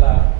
la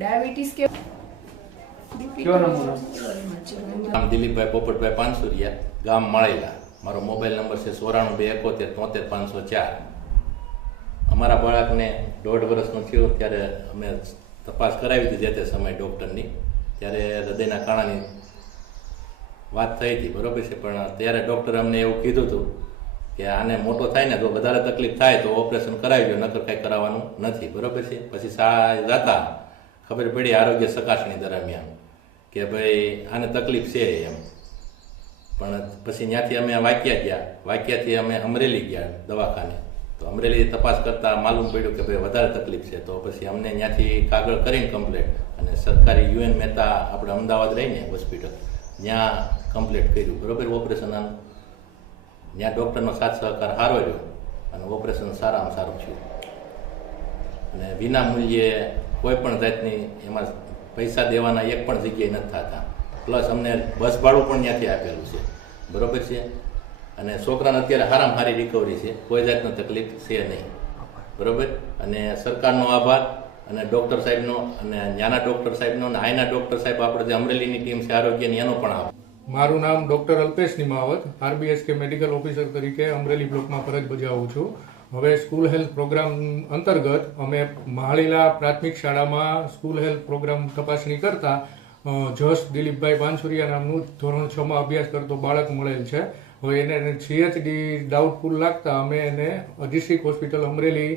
diabetes કે કયો number? નામ દિલીપભાઈ પોપટભાઈ પાનસુરિયા. ગામ માળેલા. મારો મોબાઈલ નંબર છે સોરાણું બે એકોતેર તોતેર પાંચસો ચાર. અમારા બાળકને દોઢ વર્ષનું થયું ત્યારે અમે તપાસ કરાવી હતી જે તે સમયે ડૉક્ટરની. ત્યારે હૃદયના કાણાની વાત થઈ હતી બરોબર છે? પણ ત્યારે ડૉક્ટરે અમને એવું કીધું હતું કે આને મોટો થાય ને તો વધારે તકલીફ થાય તો ઓપરેશન કરાવી દો નકર કાંઈ કરાવવાનું નથી બરોબર છે? પછી સા જતા ખબર પડી આરોગ્ય ચકાસણી દરમિયાન કે ભાઈ આને તકલીફ છે એમ. પણ પછી ત્યાંથી અમે વાક્યા ગયા. વાક્યાથી અમે અમરેલી ગયા દવાખાને. તો અમરેલી તપાસ કરતાં માલુમ પડ્યું કે ભાઈ વધારે તકલીફ છે. તો પછી અમને ત્યાંથી કાગળ કરીને કમ્પ્લેટ અને સરકારી યુએન મહેતા આપણે અમદાવાદ રહીને હોસ્પિટલ ત્યાં કમ્પ્લેટ કર્યું. બરોબર? ઓપરેશન આમ ત્યાં ડૉક્ટરનો સાથ સહકાર સારો રહ્યો અને ઓપરેશન સારામાં સારું થયું. અને વિના મૂલ્યે કોઈ પણ જાતની એમાં પૈસા દેવાના એક પણ જગ્યાએ નથી થતા. પ્લસ અમને બસ ભાડું પણ ત્યાંથી આપેલું છે. બરોબર છે? અને છોકરાને અત્યારે હારામ હારી રિકવરી છે. કોઈ જાતની તકલીફ છે નહીં. બરોબર? અને સરકારનો આભાર અને ડૉક્ટર સાહેબનો અને નાના ડૉક્ટર સાહેબનો અને આયના ડૉક્ટર સાહેબ આપણે જે અમરેલીની ટીમ છે, આરોગ્યની, એનો પણ આભાર. મારું નામ doctor Alpesh Nimavat RBSK medical officer તરીકે અમરેલી બ્લોકમાં ફરજ બજાવું છું. હવે સ્કૂલ હેલ્થ પ્રોગ્રામ અંતર્ગત અમે માળીલા પ્રાથમિક શાળામાં સ્કૂલ હેલ્થ પ્રોગ્રામ તપાસણી કરતા જસ દિલીપભાઈ પાનસુરિયા નામનું ધોરણ છ માં અભ્યાસ કરતો બાળક મળેલ છે. હવે એને સીએચડી ડાઉટફુલ લાગતા અમે એને ડિસ્ટ્રિક્ટ હોસ્પિટલ અમરેલી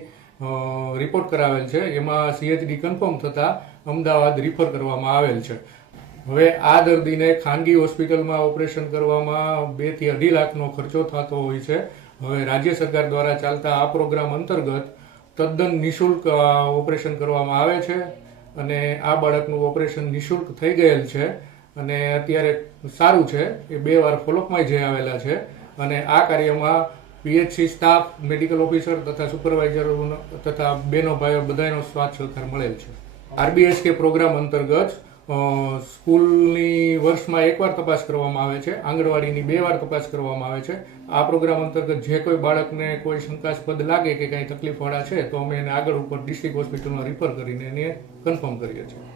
રિપોર્ટ કરાવેલ છે. એમાં સીએચડી કન્ફર્મ થતાં અમદાવાદ રિફર કરવામાં આવેલ છે. હવે આ દર્દીને ખાનગી હોસ્પિટલમાં ઓપરેશન કરવામાં બેથી અઢી લાખનો ખર્ચો થતો હોય છે. હવે રાજ્ય સરકાર દ્વારા ચાલતા આ પ્રોગ્રામ અંતર્ગત તદ્દન નિઃશુલ્ક ઓપરેશન કરવામાં આવે છે અને આ બાળકનું ઓપરેશન નિઃશુલ્ક થઈ ગયેલ છે અને અત્યારે સારું છે. એ બે વાર ફોલોઅપમાં જઈ આવેલા છે અને આ કાર્યમાં પીએચસી સ્ટાફ, મેડિકલ ઓફિસર તથા સુપરવાઇઝરો તથા બેનો, ભાઈઓ બધાનો સ્વાદ સહકાર મળેલ છે. આરબીએસકે પ્રોગ્રામ અંતર્ગત સ્કૂલની વર્ષમાં એકવાર તપાસ કરવામાં આવે છે. આંગણવાડીની બે વાર તપાસ કરવામાં આવે છે. આ પ્રોગ્રામ અંતર્ગત જે કોઈ બાળકને કોઈ શંકાસ્પદ લાગે કે કાંઈ તકલીફવાળા છે, તો અમે એને આગળ ઉપર ડિસ્ટ્રિક્ટ હોસ્પિટલમાં રિફર કરીને એને કન્ફર્મ કરીએ છીએ.